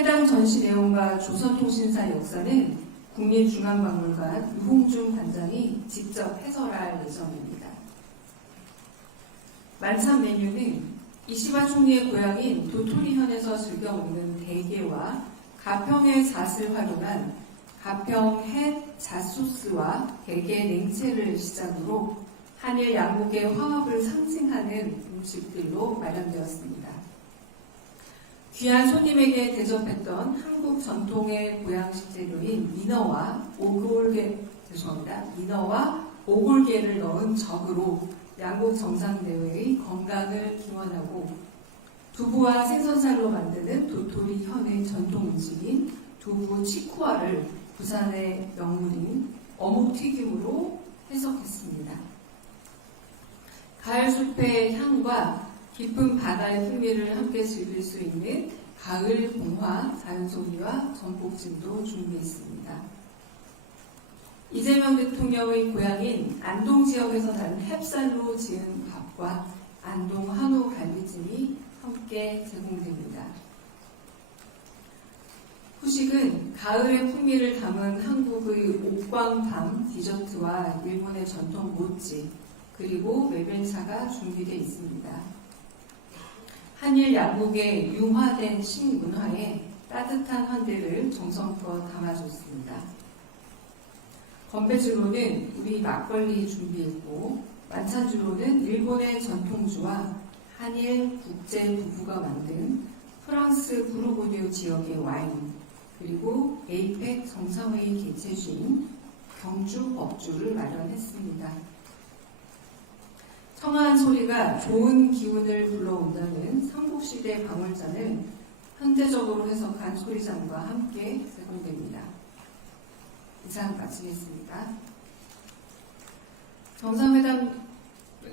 해당 전시 내용과 조선통신사 역사는 국립중앙박물관 유홍준 관장이 직접 해설할 예정입니다. 만찬 메뉴는 이시바 총리의 고향인 도토리현에서 즐겨 먹는 대게와 가평의 잣을 활용한 가평 햇 잣 소스와 대게 냉채를 시작으로 한일 양국의 화합을 상징하는 음식들로 마련되었습니다. 귀한 손님에게 대접했던 한국 전통의 보양식 재료인 민어와 오골계 죄송합니다. 민어와 오골계를 넣은 적으로 양국 정상대회의 건강을 기원하고 두부와 생선살로 만드는 도토리 현의 전통 음식인 두부 치쿠아를 부산의 명물인 어묵튀김으로 해석했습니다. 가을 숲의 향과 깊은 바다의 풍미를 함께 즐길 수 있는 가을 봉화 자연소리와 전복찜도 준비했습니다. 이재명 대통령의 고향인 안동 지역에서 난 햅쌀로 지은 밥과 안동 한우 갈비찜이 함께 제공됩니다. 후식은 가을의 풍미를 담은 한국의 옥광밤 디저트와 일본의 전통 모찌 그리고 메벨차가 준비되어 있습니다. 한일 양국의 융화된 식문화에 따뜻한 환대를 정성껏 담아줬습니다. 건배주로는 우리 막걸리 준비했고 만찬주로는 일본의 전통주와 한일 국제 부부가 만든 프랑스 부르고뉴 지역의 와인 그리고 에이펙 정상회의 개최주인 경주 법주를 마련했습니다. 청아한 소리가 좋은 기운을 불러온다는 삼국시대 방울잔을 현대적으로 해석한 소리잔과 함께 제공됩니다. 이상 마치겠습니다. 정상회담과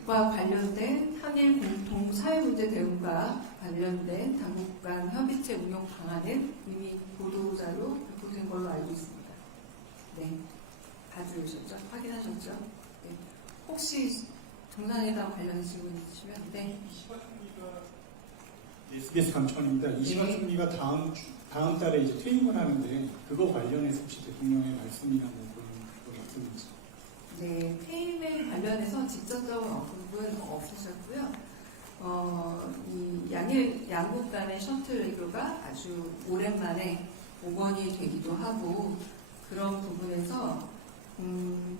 관련된 한일 공통 사회문제 대응과 관련된 당국 간 협의체 운영 방안은 이미 보도자료 발표된 걸로 알고 있습니다. 네, 봐주셨죠? 확인하셨죠? 네. 혹시 정상회담 관련 질문 있으시면 네. SBS 강천입니다. 이시바 네. 총리가 다음 주, 다음 달에 이제 퇴임을 하는데 그거 관련해서 혹시 대통령의 말씀이나 뭐 그런 거 있는지. 네, 퇴임에 관련해서 직접적인 언급은 없으셨고요. 어, 이 양일, 양국 간의 셔틀 외교가 아주 오랜만에 복원이 되기도 하고 그런 부분에서 음,